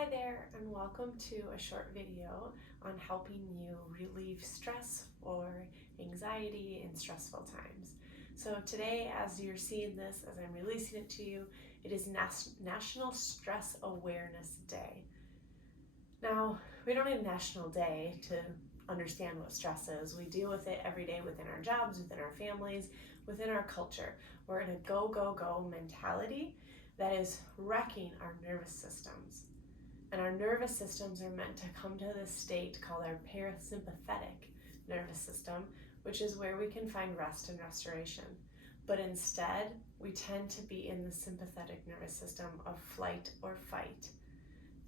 Hi there, and welcome to a short video on helping you relieve stress or anxiety in stressful times. So today, as you're seeing this, as I'm releasing it to you, it is National Stress Awareness Day. Now, we don't need a national day to understand what stress is. We deal with it every day within our jobs, within our families, within our culture. We're in a go, go, go mentality that is wrecking our nervous systems. And our nervous systems are meant to come to this state called our parasympathetic nervous system, which is where we can find rest and restoration. But instead, we tend to be in the sympathetic nervous system of flight or fight.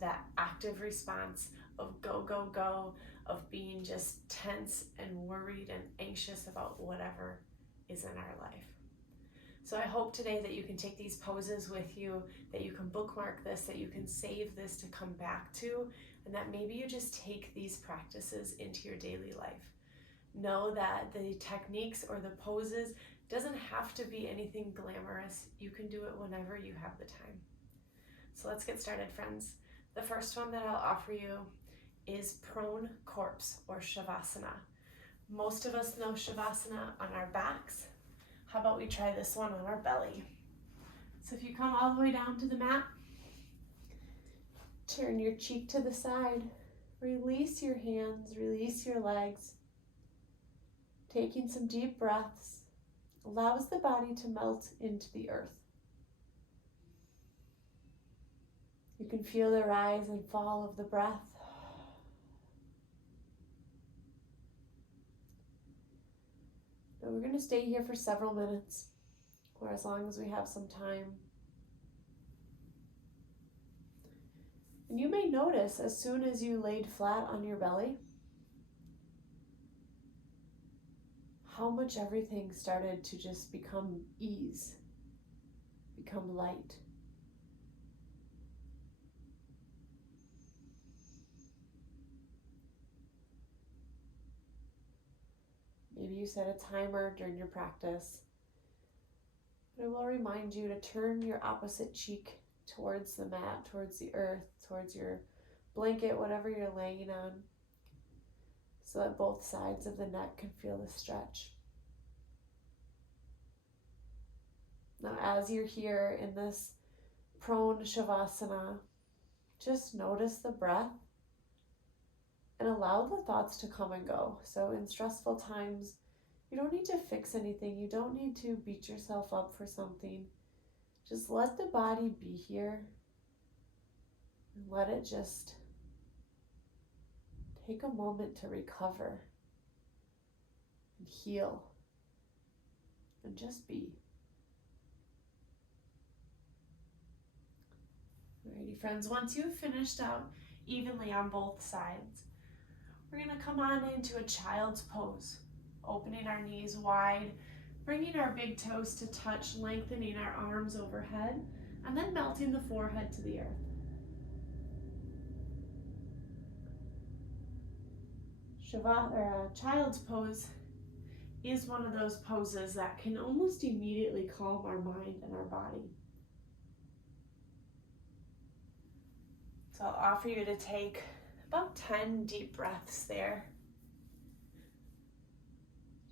That active response of go, go, go, of being just tense and worried and anxious about whatever is in our life. So I hope today that you can take these poses with you, that you can bookmark this, that you can save this to come back to, and that maybe you just take these practices into your daily life. Know that the techniques or the poses doesn't have to be anything glamorous. You can do it whenever you have the time. So let's get started, friends. The first one that I'll offer you is prone corpse or Savasana. Most of us know Savasana on our backs. How about we try this one on our belly? So if you come all the way down to the mat, turn your cheek to the side, release your hands, release your legs. Taking some deep breaths allows the body to melt into the earth. You can feel the rise and fall of the breath. Now we're going to stay here for several minutes, or as long as we have some time. And you may notice as soon as you laid flat on your belly, how much everything started to just become ease, become light. Maybe you set a timer during your practice, but I will remind you to turn your opposite cheek towards the mat, towards the earth, towards your blanket, whatever you're laying on, so that both sides of the neck can feel the stretch. Now, as you're here in this prone Shavasana, just notice the breath and allow the thoughts to come and go. So in stressful times, you don't need to fix anything. You don't need to beat yourself up for something. Just let the body be here and let it just take a moment to recover and heal and just be. Alrighty, friends, once you've finished out evenly on both sides, we're going to come on into a child's pose, opening our knees wide, bringing our big toes to touch, lengthening our arms overhead, and then melting the forehead to the earth. Child's pose is one of those poses that can almost immediately calm our mind and our body. So I'll offer you to take about 10 deep breaths there.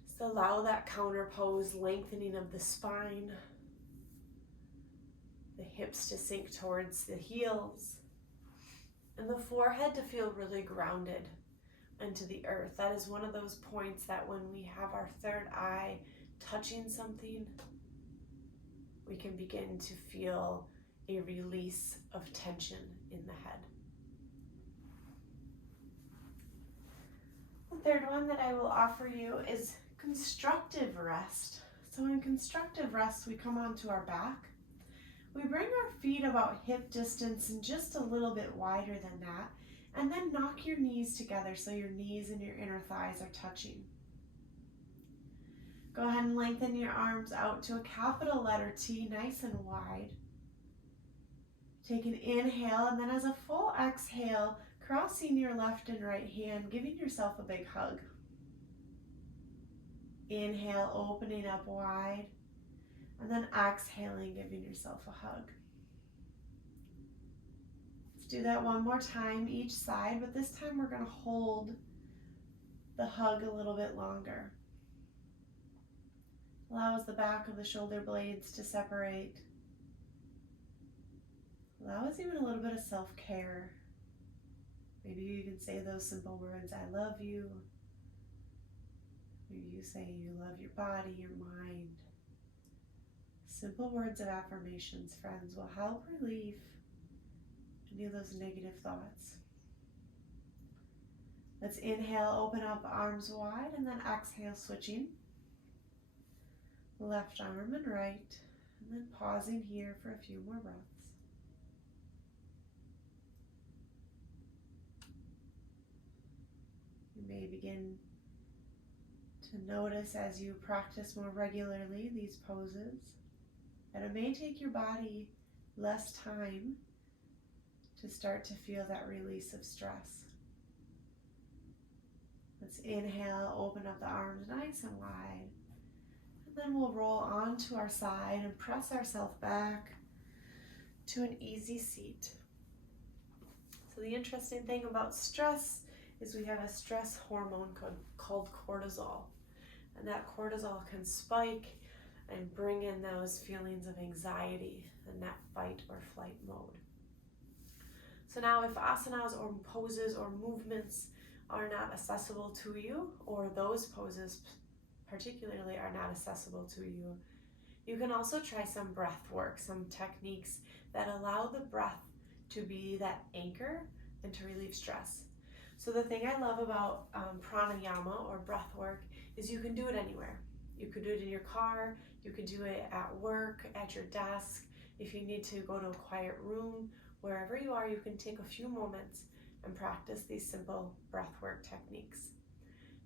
Just allow that counter pose, lengthening of the spine, the hips to sink towards the heels, and the forehead to feel really grounded into the earth. That is one of those points that when we have our third eye touching something, we can begin to feel a release of tension in the head. The third one that I will offer you is constructive rest. So in constructive rest, we come onto our back. We bring our feet about hip distance and just a little bit wider than that, and then knock your knees together so your knees and your inner thighs are touching. Go ahead and lengthen your arms out to a capital letter T, nice and wide. Take an inhale, and then as a full exhale, crossing your left and right hand, giving yourself a big hug. Inhale, opening up wide, and then exhaling, giving yourself a hug. do that one more time each side, but this time we're going to hold the hug a little bit longer. Allows the back of the shoulder blades to separate. Allows even a little bit of self-care. Maybe you even say those simple words, I love you. Maybe you say you love your body, your mind. Simple words of affirmations, friends, will help relieve any of those negative thoughts. Let's inhale, open up, arms wide, and then exhale, switching. Left arm and right, and then pausing here for a few more breaths. You may begin to notice as you practice more regularly these poses that it may take your body less time to start to feel that release of stress. Let's inhale, open up the arms nice and wide. And then we'll roll onto our side and press ourselves back to an easy seat. So the interesting thing about stress is we have a stress hormone called cortisol. And that cortisol can spike and bring in those feelings of anxiety and that fight or flight mode. So now if asanas or poses or movements are not accessible to you, or those poses particularly are not accessible to you, you can also try some breath work, some techniques that allow the breath to be that anchor and to relieve stress. So the thing I love about pranayama or breath work is you can do it anywhere. You could do it in your car, you could do it at work, at your desk. If you need to go to a quiet room, wherever you are, you can take a few moments and practice these simple breathwork techniques.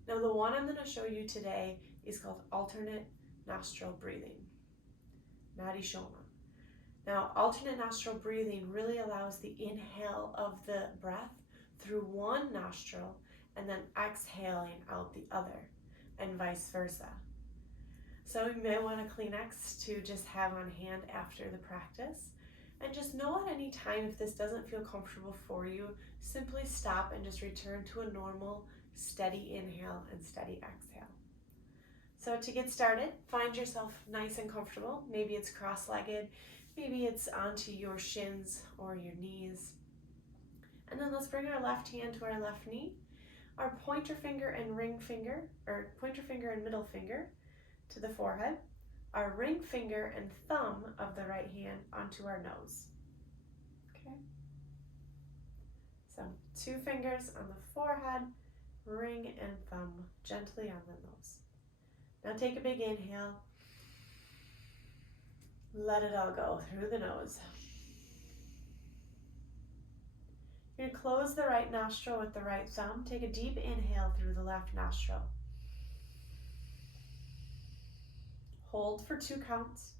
Now the one I'm going to show you today is called alternate nostril breathing, Nadi Shoma. Now alternate nostril breathing really allows the inhale of the breath through one nostril and then exhaling out the other, and vice versa. So you may want a Kleenex to just have on hand after the practice. And just know at any time if this doesn't feel comfortable for you, simply stop and just return to a normal, steady inhale and steady exhale. So to get started, find yourself nice and comfortable. Maybe it's cross-legged, maybe it's onto your shins or your knees. And then let's bring our left hand to our left knee, our pointer finger and ring finger, or pointer finger and middle finger to the forehead, our ring finger and thumb of the right hand onto our nose. Okay? So 2 fingers on the forehead, ring and thumb gently on the nose. Now take a big inhale. Let it all go through the nose. You're going to close the right nostril with the right thumb. Take a deep inhale through the left nostril. Hold for 2 counts.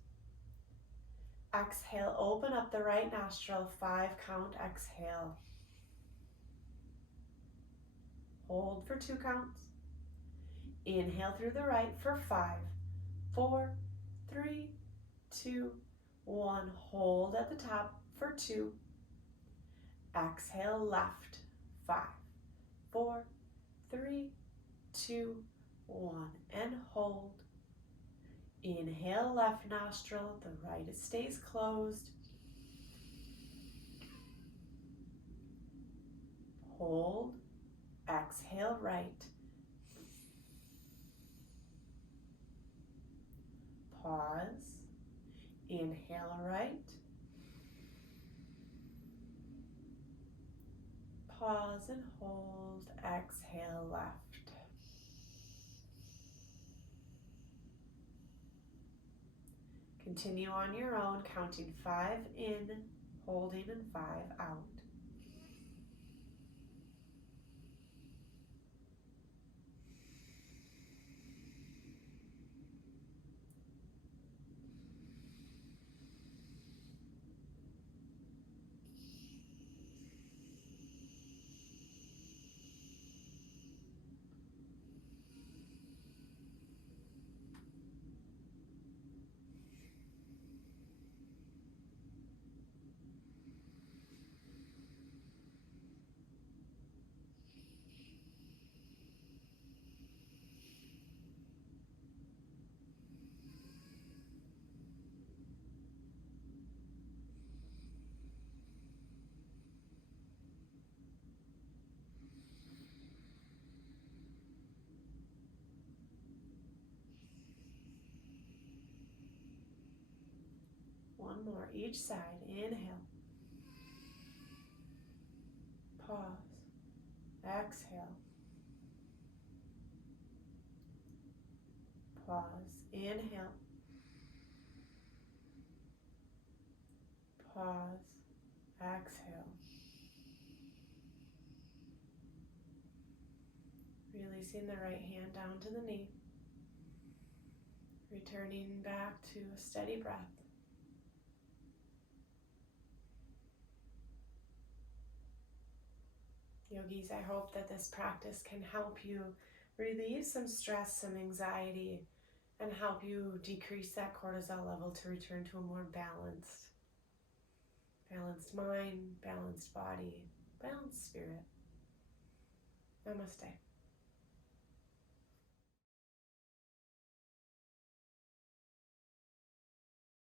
Exhale, open up the right nostril, 5 count exhale. Hold for 2 counts. Inhale through the right for 5, 4, 3, 2, 1. Hold at the top for 2. Exhale left, 5, 4, 3, 2, 1. And hold. Inhale left nostril, the right stays closed. Hold, exhale right. Pause, inhale right. Pause and hold, exhale left. Continue on your own, counting 5 in, holding, and 5 out. one more, each side. Inhale. Pause. Exhale. Pause. Inhale. Pause. Exhale. Releasing the right hand down to the knee. Returning back to a steady breath. Yogis, I hope that this practice can help you relieve some stress, some anxiety, and help you decrease that cortisol level to return to a more balanced mind, balanced body, balanced spirit. Namaste.